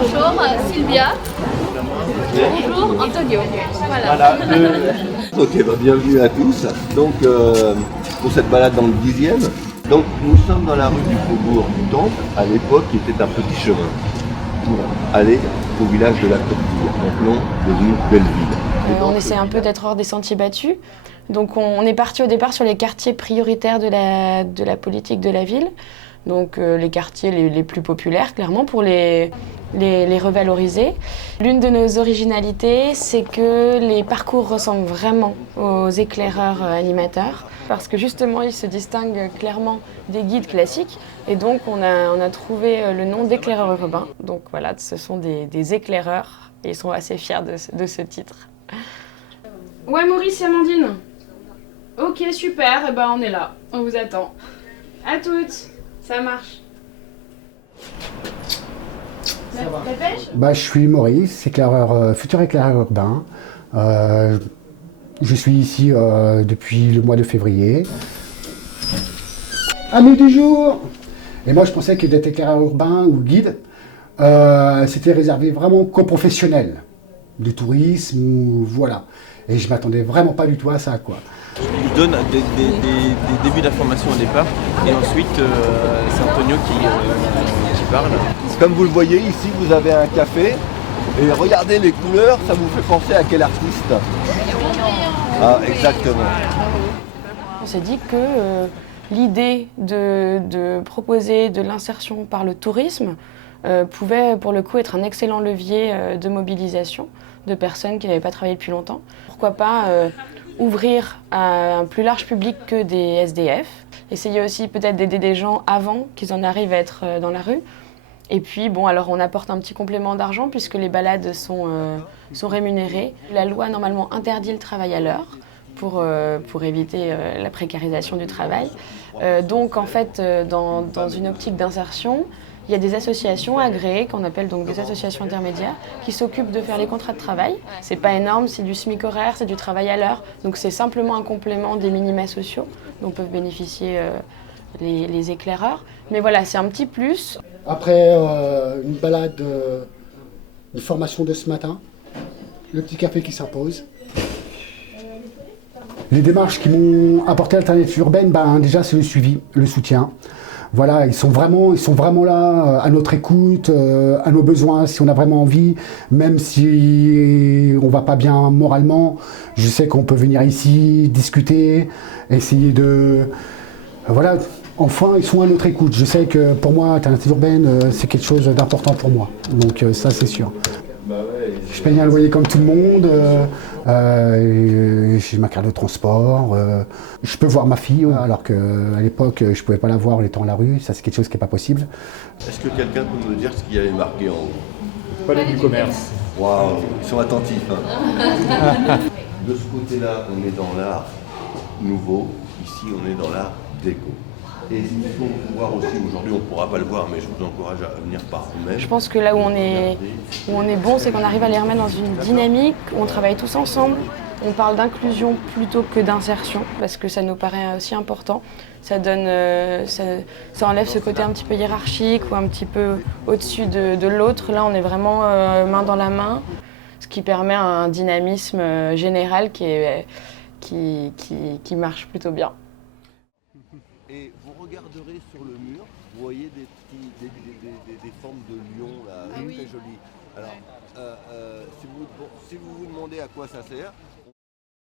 Bonjour Sylvia. Bonjour Antonio. Voilà. Ok, bah, bienvenue à tous. Donc, pour cette balade dans le 10e, donc nous sommes dans la rue du Faubourg du Temple, à l'époque qui était un petit chemin pour aller au village de la Coquille, maintenant devenu Belleville. On essaie un peu d'être hors des sentiers battus. Donc on est parti au départ sur les quartiers prioritaires de la politique de la ville. Donc les quartiers les plus populaires, clairement, pour les revaloriser. L'une de nos originalités, c'est que les parcours ressemblent vraiment aux éclaireurs animateurs, parce que justement, ils se distinguent clairement des guides classiques. Et donc, on a trouvé le nom d'éclaireurs urbains. Donc voilà, ce sont des éclaireurs, et ils sont assez fiers de ce titre. Ouais, Maurice et Amandine. Ok, super, et ben on est là, on vous attend. À toutes, ça marche. Je suis Maurice, futur éclaireur urbain. Je suis ici depuis le mois de février. Amis du jour! Et moi je pensais que d'être éclaireur urbain ou guide, c'était réservé vraiment qu'aux professionnels du tourisme ou voilà. Et je m'attendais vraiment pas du tout à ça, quoi. Je donne des débuts d'information au départ et ensuite c'est Antonio qui parle. Comme vous le voyez ici, vous avez un café et regardez les couleurs, ça vous fait penser à quel artiste? Ah, exactement. On s'est dit que l'idée de proposer de l'insertion par le tourisme pouvait pour le coup être un excellent levier de mobilisation de personnes qui n'avaient pas travaillé depuis longtemps. Pourquoi pas ouvrir à un plus large public que des SDF, essayer aussi peut-être d'aider des gens avant qu'ils en arrivent à être dans la rue. Et puis bon, alors on apporte un petit complément d'argent puisque les balades sont rémunérées. La loi normalement interdit le travail à l'heure pour éviter la précarisation du travail. Donc en fait, dans une optique d'insertion, il y a des associations agréées, qu'on appelle donc des associations intermédiaires, qui s'occupent de faire les contrats de travail. C'est pas énorme, c'est du SMIC horaire, c'est du travail à l'heure. Donc c'est simplement un complément des minima sociaux dont peuvent bénéficier les éclaireurs. Mais voilà, c'est un petit plus. Après une balade, une formation de ce matin, le petit café qui s'impose. Les démarches qui m'ont apporté l'alternative urbaine, déjà c'est le suivi, le soutien. Voilà, ils sont vraiment là, à notre écoute, à nos besoins, si on a vraiment envie, même si on va pas bien moralement, je sais qu'on peut venir ici, discuter, essayer de... Voilà, enfin, ils sont à notre écoute. Je sais que pour moi, alternative urbaine, c'est quelque chose d'important pour moi, donc ça c'est sûr. Je paye un loyer comme tout le monde, j'ai ma carte de transport, je peux voir ma fille alors qu'à l'époque je ne pouvais pas la voir en étant à la rue, ça c'est quelque chose qui n'est pas possible. Est-ce que quelqu'un peut me dire ce qu'il y avait marqué en haut? Palais du commerce. Waouh, ils sont attentifs. Hein. De ce côté-là, on est dans l'art nouveau, ici on est dans l'art déco. Et il faut voir aussi, aujourd'hui on ne pourra pas le voir, mais je vous encourage à venir par vous-même. Je pense que là où on est bon, c'est qu'on arrive à les remettre dans une dynamique où on travaille tous ensemble. On parle d'inclusion plutôt que d'insertion, parce que ça nous paraît aussi important. Ça donne, ça enlève ce côté un petit peu hiérarchique ou un petit peu au-dessus de l'autre. Là, on est vraiment main dans la main, ce qui permet un dynamisme général qui marche plutôt bien. Et vous regarderez sur le mur, vous voyez des formes de lions là, très jolies. Alors, si vous vous demandez à quoi ça sert,